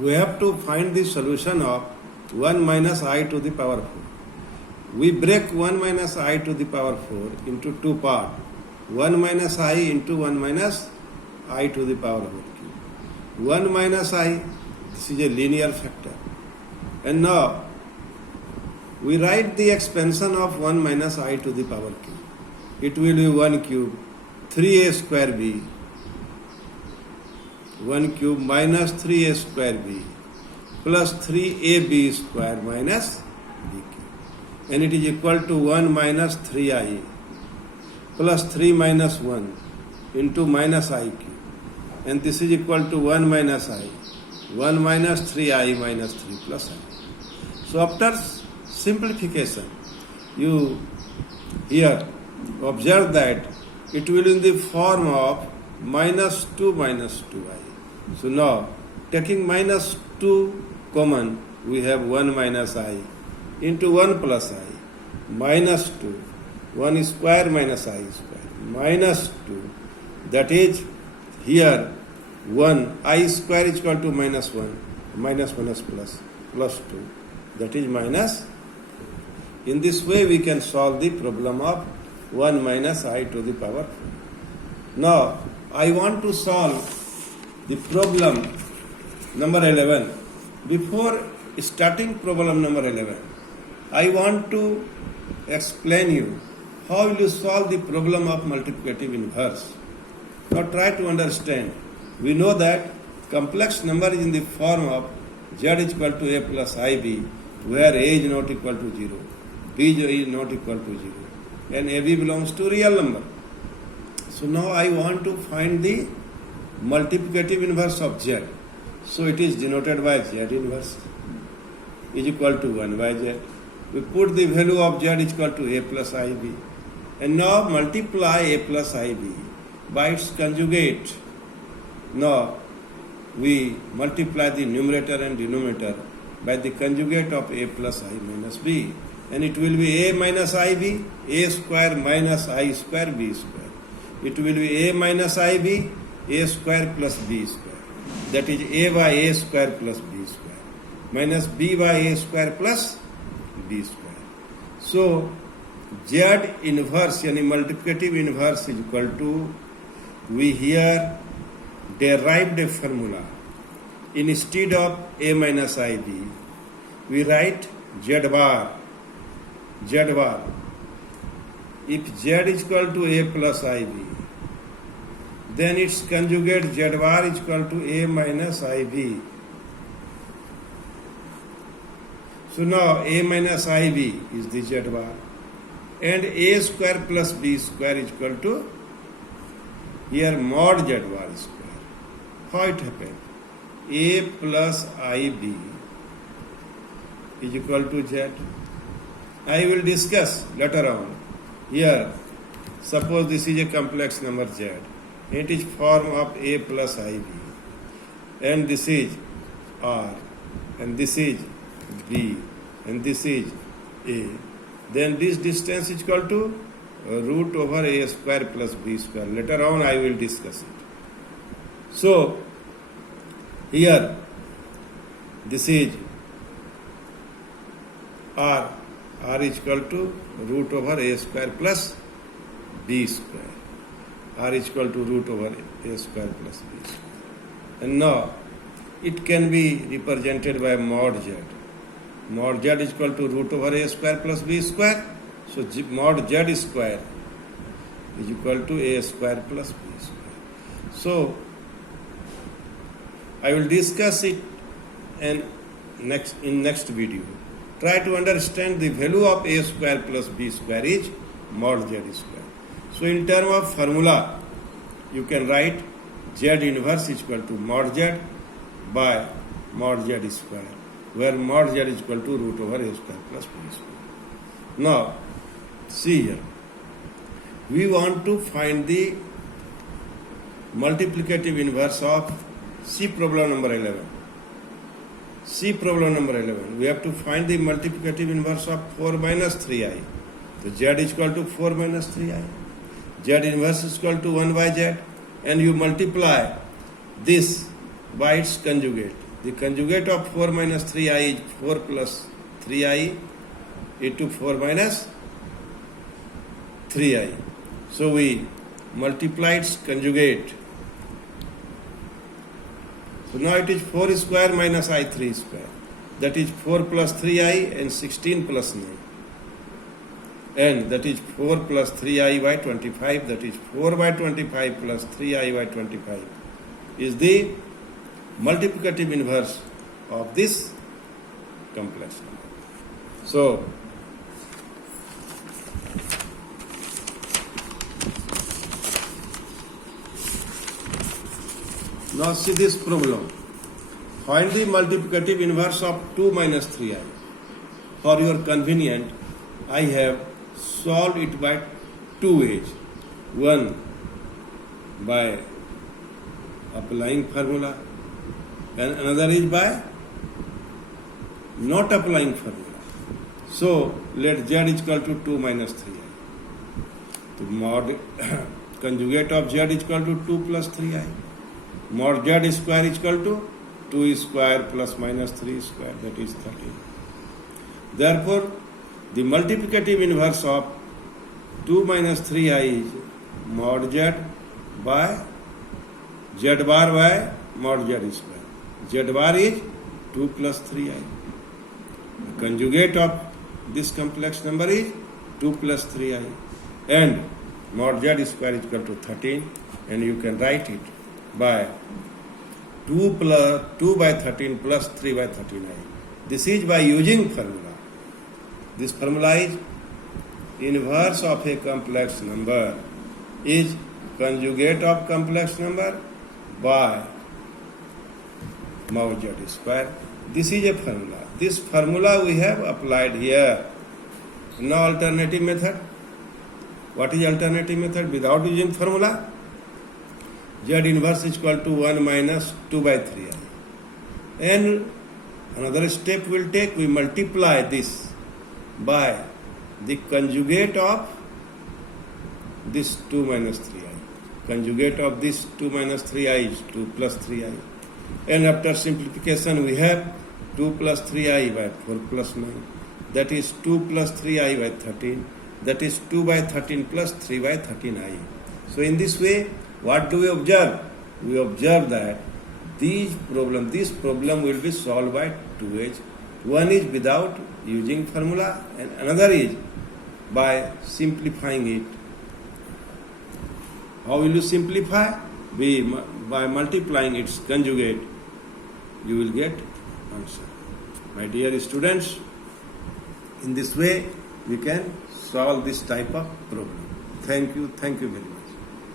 we have to find the solution of 1 minus I to the power 4. We break 1 minus I to the power 4 into two parts. 1 minus I into 1 minus I to the power 4 cube. 1 minus I, this is a linear factor. And now, we write the expansion of 1 minus I to the power cube. It will be 1 cube, 3a square b, 1 cube minus 3a square b plus 3ab square minus b cube. And it is equal to 1 minus 3i plus 3 minus 1 into minus I cube. And this is equal to 1 minus I, 1 minus 3i minus 3 plus I. So after simplification, you here observe that it will in the form of minus 2 minus 2i. So now, taking minus 2 common, we have 1 minus I into 1 plus I minus 2, 1 square minus I square minus 2. That is here 1 I square is equal to minus 1, minus minus plus 2. That is minus. In this way we can solve the problem of 1 minus I to the power 4. Now I want to solve the problem number 11. Before starting problem number 11, I want to explain you how will you solve the problem of multiplicative inverse. Now try to understand. We know that complex number is in the form of z is equal to a plus ib, where a is not equal to 0, b is not equal to 0, and ab belongs to real number. So now I want to find the multiplicative inverse of z. So it is denoted by z inverse is equal to 1 by z. We put the value of z is equal to a plus ib. And now multiply a plus ib by its conjugate. Now we multiply the numerator and denominator by the conjugate of a plus I minus b. And it will be a minus ib, a square minus I square b square. It will be a minus ib, a square plus b square. That is a by a square plus b square minus b by a square plus b square. So z inverse yani multiplicative inverse is equal to, we here derived a formula. Instead of a minus ib, we write z bar. Z bar. If z is equal to a plus ib, then its conjugate z bar is equal to a minus ib. So now a minus ib is the z bar, and a square plus b square is equal to here mod z bar square. How it happened? A plus ib is equal to z. I will discuss later on. Here, suppose this is a complex number z. It is form of a plus ib, and this is r, and this is b, and this is a. Then this distance is equal to root over a square plus b square. Later on I will discuss it. So here this is r. R is equal to root over a square plus b square. R is equal to root over a square plus b square. And now it can be represented by mod z. Mod z is equal to root over a square plus b square. So mod z square is equal to a square plus b square. So I will discuss it in next video. Try to understand the value of a square plus b square is mod z square. So in terms of formula, you can write z inverse is equal to mod z by mod z square, where mod z is equal to root over a square plus b square. Now, see here. We want to find the multiplicative inverse of C problem number 11. C problem number 11. We have to find the multiplicative inverse of 4 minus 3i. So z is equal to 4 minus 3i. Z inverse is equal to 1 by z. And you multiply this by its conjugate. The conjugate of 4 minus 3i is 4 plus 3i into 4 minus 3i. So we multiply its conjugate. So now it is 4 square minus I3 square. That is 4 plus 3i and 16 plus 9. And that is 4 plus 3i by 25. That is 4 by 25 plus 3i by 25 is the multiplicative inverse of this complex number. So, now see this problem. Find the multiplicative inverse of 2 minus 3i. For your convenience, I have solved it by two ways. One, by applying formula, and another is by not applying formula. So, let z is equal to 2 minus 3i. So, mod conjugate of z is equal to 2 plus 3i. Mod z square is equal to 2 square plus minus 3 square, that is 13. Therefore, the multiplicative inverse of 2 minus 3i is mod z by z bar by mod z square. Z bar is 2 plus 3i. The conjugate of this complex number is 2 plus 3i. And mod z square is equal to 13. And you can write it by 2 by 13 plus 3 by 13i. This is by using formula. This formula is inverse of a complex number is conjugate of complex number by mod z square. This is a formula. This formula we have applied here. Now alternative method. What is alternative method? Without using formula, z inverse is equal to 1 minus 2 by 3i. And another step we'll take, we multiply this by the conjugate of this 2 minus 3i. Conjugate of this 2 minus 3i is 2 plus 3i. And after simplification we have 2 plus 3i by 4 plus 9. That is 2 plus 3i by 13. That is 2 by 13 plus 3 by 13i. So in this way, what do we observe? We observe that this problem will be solved by two ways. One is without using formula and another is by simplifying it. How will you simplify? By multiplying its conjugate, you will get answer. My dear students, in this way we can solve this type of problem. Thank you very much.